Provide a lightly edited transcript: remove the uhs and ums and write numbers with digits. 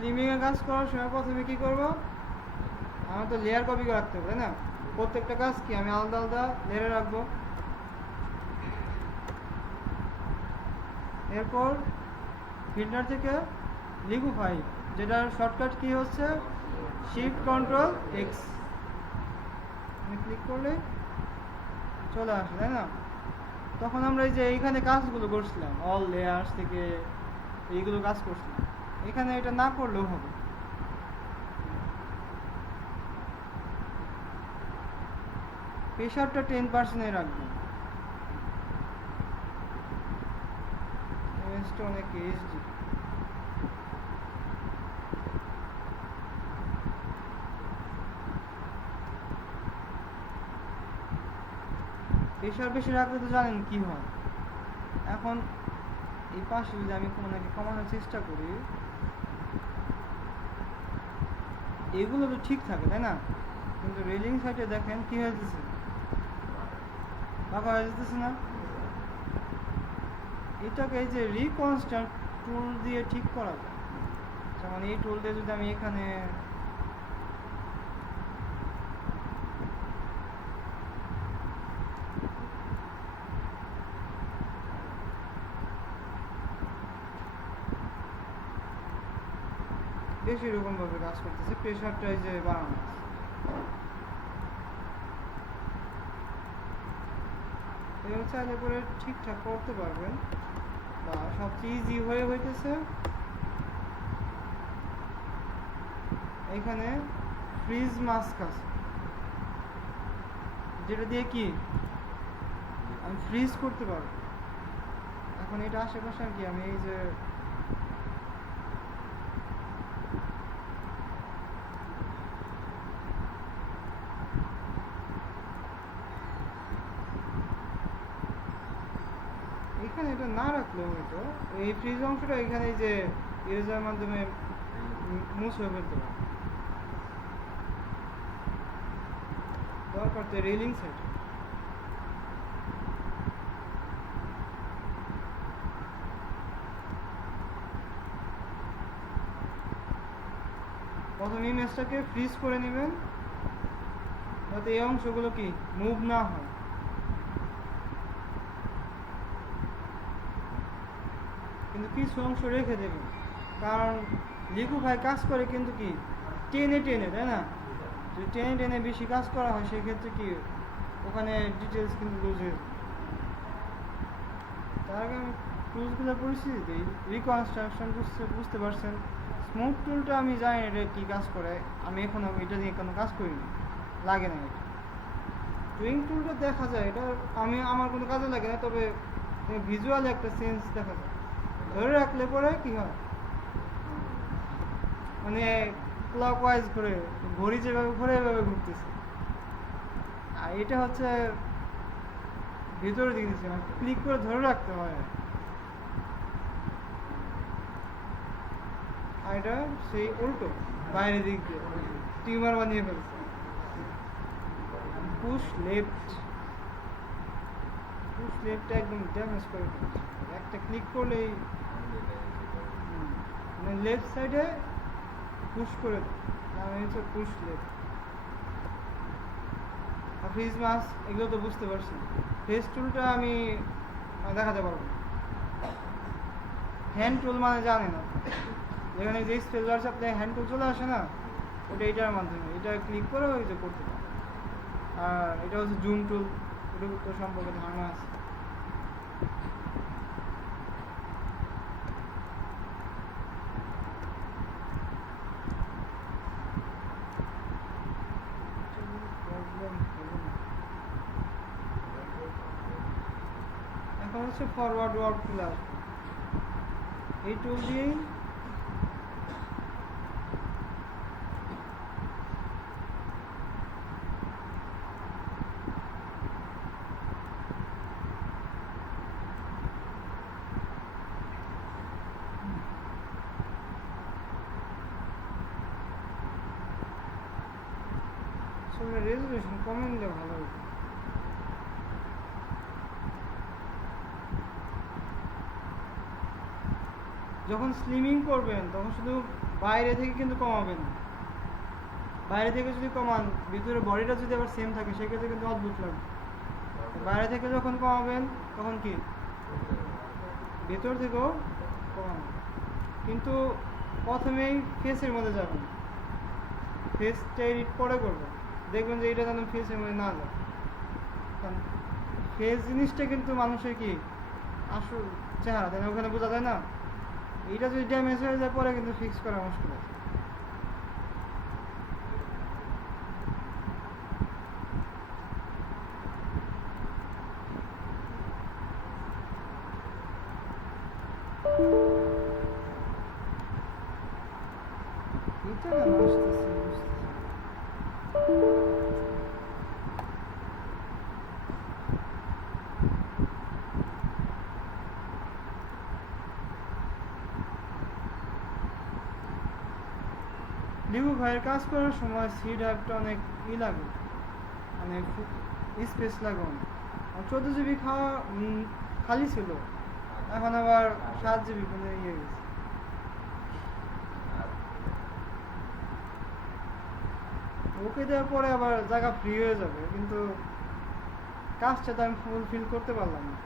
স্লিমিংয়ে কাজ করার সময় প্রথমে কী করবো, আমার তো লেয়ার কপি করে রাখতে হবে, তাই না? প্রত্যেকটা কাজ কি আমি আলাদা আলাদা লেয়ারে রাখবো। এরপর ফিল্টার থেকে লিকুইফাই, যেটার শর্টকাট কি হচ্ছে শিফট কন্ট্রোল এক্স, আমি ক্লিক করলে চলে আসে, তাই না? তখন আমরা এই যে এইখানে কাজগুলো করছিলাম অল লেয়ার্স থেকে এইগুলো কাজ করছিলাম, এখানে এটা না করলেও হবে। প্রেশারটা 10% রাখবেন, অনেক এইচডি। প্রেশার বেশি রাখলে তো জানেন কি হয়। এখন এই পাশে যদি আমি কোনোটাকে কমানোর চেষ্টা করি, এগুলো তো ঠিক থাকে, তাই না? কিন্তু রেলিং সাইডে দেখেন কি হয়ে যেতেছে, বাঁকা হয়ে যেতেছে না? এটাকে এই যে রিকনস্ট্রাক্ট টুল দিয়ে ঠিক করা যায়। যেমন এই টুল দিয়ে যদি আমি এখানে বেশ এরকম ভাবে কাজ করতেছে, প্রেশারটা এই যে বাড়ানো আছে। এবার চাইলে করে ঠিকঠাক করতে পারবেন, বা সবচেয়ে ইজি হয়ে হইতেছে এখানে ফ্রিজ মাস্ক আছে, যেটা দিয়ে কি আমি ফ্রিজ করতে পারবো। এখন এটা আশেপাশে কি আমি এই যে এখানে এটা না রাখলেও হয়তো এই ফ্রিজ অংশটা এখানে যে ইরেজার মাধ্যমে মুছে ফেলতে পারবো। দরকার তো রেলিং সেট, প্রথম ইমেজটাকে ফ্রিজ করে নেবেন যাতে এই অংশগুলো কি মুভ না হয়। কিন্তু কিছু অংশ রেখে দেবেন, কারণ লিকুইফাই কাজ করে কিন্তু কি টেনে টেনে, তাই না? যদি টেনে টেনে বেশি কাজ করা হয় সেক্ষেত্রে কি ওখানে ডিটেলস কিন্তু লুজ হয়ে যায়। তার আগে আমি টুলসগুলো পরিস্থিতি দিই, রিকনস্ট্রাকশন বুঝতে পারছেন। স্মুথ টুলটা আমি জানি এটা কী কাজ করে, আমি এখনও এটা নিয়ে কোনো কাজ করিনি, লাগে না এটা। টুইং টুলটা দেখা যায়, এটা আমার কোনো কাজে লাগে না, তবে ভিজুয়ালি একটা সেন্স দেখা যায়। ধরে রাখলে পরে কি হয়, মানে ক্লকওয়াইজ ঘুরে, ঘড়ি যেভাবে ঘুরে এভাবে ঘুরতেছে। আর এটা হচ্ছে ভিতরে দিকে ক্লিক করে ধরে রাখতে হয়, আর এটা সেই উল্টো বাইরের দিক দিয়ে টিউমার বানিয়ে ফেলছে। পুশ লেফটটা একদম ড্যামেজ করে ফেলছে, একটা ক্লিক করলেই মানে লেফট সাইডে পুশ করে আমি হচ্ছে পুশ লেফট। আর ফ্রিজ মাস এগুলো তো বুঝতে পারছি। ফেস টুলটা আমি দেখাতে পারবো, হ্যান্ড টুল মানে জানে না, যেখানে যে স্পেলার চাপলে হ্যান্ড টুল চলে আসে না, ওটা এটার মাধ্যমে এটা ক্লিক করে ওই যে করতে পারে। আর এটা হচ্ছে জুম টুল, এটুকু তো সম্পর্কে ধারণা আছে। এখন হচ্ছে ফরওয়ার্ড ওয়ার্ক টুল আসবে, এই টুল দিয়েই রেজুলেশন কমে নিলে ভালো হবে। যখন স্লিমিং করবেন তখন শুধু বাইরে থেকে কিন্তু কমাবেন। বাইরে থেকে যদি কমান, ভিতরে বডিটা যদি আবার সেম থাকে সেক্ষেত্রে কিন্তু অদ্ভুত লাগবে। বাইরে থেকে যখন কমাবেন তখন কি ভেতর থেকেও কমাবেন, কিন্তু প্রথমেই ফেসের মধ্যে যাবেন, ফেসটা এডিট পরে করবেন, দেখবেন যে এটা যেন ফেসের মধ্যে না যায়। কারণ ফেস জিনিসটা কিন্তু মানুষের কি আসল চেহারা, তাই না? ওখানে বোঝা যায় না। এইটা যদি ড্যামেজ হয়ে যায় পরে কিন্তু ফিক্স করা মুশকিল আছে। এটা কেন আসতেছে বুঝতেছি না। লিবু ভাইয়ের কাজ করার সময় সি ড্রাইভটা অনেক লাগে, মানে স্পেস লাগে অনেক। 14 GB খালি ছিল, এখন আবার 7 GB মানে ইয়ে গেছে। ওকে দেওয়ার পরে আবার জায়গা ফ্রি হয়ে যাবে, কিন্তু কাজটা তো আমি ফুলফিল করতে পারলাম না।